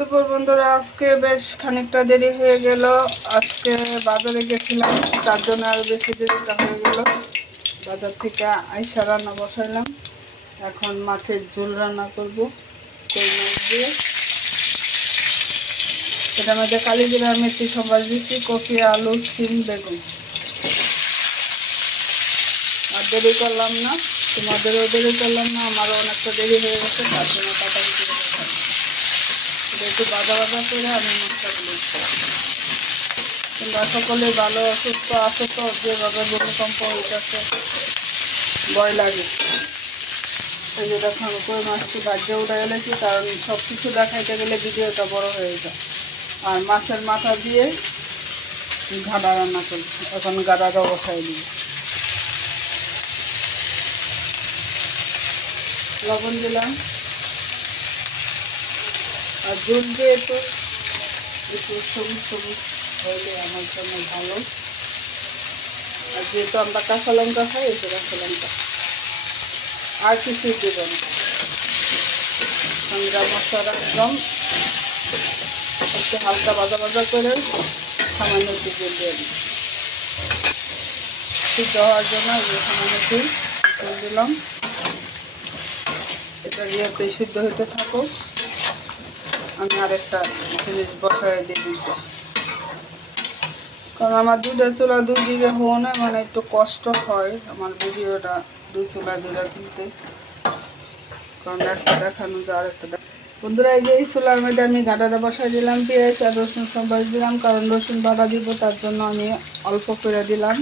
দুপুর বন্ধুরা, আজকে বেশ খানিকটা দেরি হয়ে গেল। আজকে বাজারে গেছিলাম, তার জন্য আরো বেশি দেরিটা হয়ে গেল। বাজার থেকে আইসা রান্না বসাইলাম। এখন মাছের ঝোল রান্না করব কই মাছ দিয়ে। এটার মধ্যে কালি জিরা মেথি সম্বাস দিচ্ছি, কপি, আলু, সিম, বেগুন। আর দেরি করলাম না, তোমাদেরও দেরি করলাম না, আমারও অনেকটা দেরি হয়ে গেছে, তার জন্য কাটাকুটি একটু বাজা বাজা করে আমি মশলাগুলো। তোমরা সকলে ভালো সুস্থ আছো তো? যেভাবে ভূমিকম্প হইতেছে ভয় লাগে। এই যে দেখো আমি কই মাছটি ভাজ্যে উঠে গেলেছি, কারণ সব কিছু দেখাইতে গেলে ভিডিওটা বড় হয়ে যায়। আর মাছের মাথা দিয়ে গাড়া রান্না করছি, এখন গাড়াটা বসাই দিই। লবণ দিলাম, আর ঝোল দিয়ে একটু সবুজ সবুজ হইলে আমার জন্য ভালো। আর যেহেতু আমরা কাঁচা লঙ্কা খাই, একটু কাঁচা লঙ্কা আর কিছুই দেব না। আমরা মশলা একদম একটু হালকা ভাজা ভাজা করে সামান্য একটু তেল দিয়ে দিই সিদ্ধ হওয়ার জন্য। সামান্য তেল দিলাম, এটা দিয়ে সিদ্ধ হতে থাকো। আমি আরেকটা জিনিস বসায় দিয়ে দিচ্ছি, কারণ আমার দুধের চুলা দুই দিকে হওয়া মানে একটু কষ্ট হয় আমার ভিডিওটা দুই চুলা দুটা তুলতে, কারণ একটা দেখানো যায় আরেকটা। বন্ধুরা, এই যে এই চুলার মধ্যে আমি গাঁটাটা বসাই দিলাম, পেঁয়াজ আর রসুন সম্বাস দিলাম, কারণ রসুন বাটা দিব, তার জন্য আমি অল্প করে দিলাম।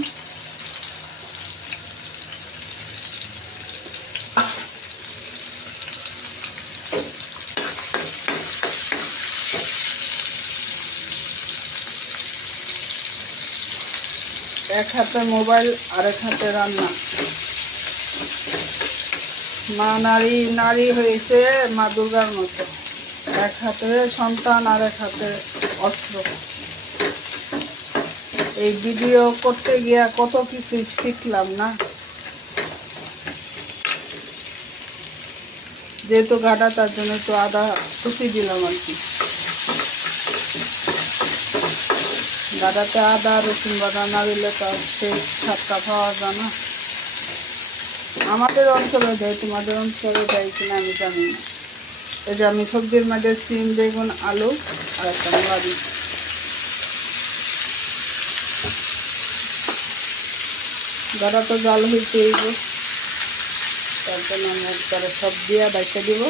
এক হাতে মোবাইল আর এক হাতে রান্না। মা নারী নারী হয়েছে মা দুর্গার মতো, এক হাতে সন্তান আর এক হাতে অস্ত্র। এই ভিডিও করতে গিয়া কত কিছু শিখলাম না। যেহেতু গাটা, তার জন্য একটু আদা কুচি দিলাম আর কি। গাটাতে আদা রসুন বাটা না দিলে তার সেই স্বাদটা পাওয়া যায় না। আমাদের অঞ্চলে দেয়, তোমাদের অঞ্চলে দেয় কিনা আমি জানি না। এই যে আমি সবজির মধ্যে সিম, বেগুন, আলু আর একটা মূলা দিচ্ছি। গাটা তো জাল হইতে হইব, তার জন্য আমি একবারে সব দিয়ে বাইকে দিব।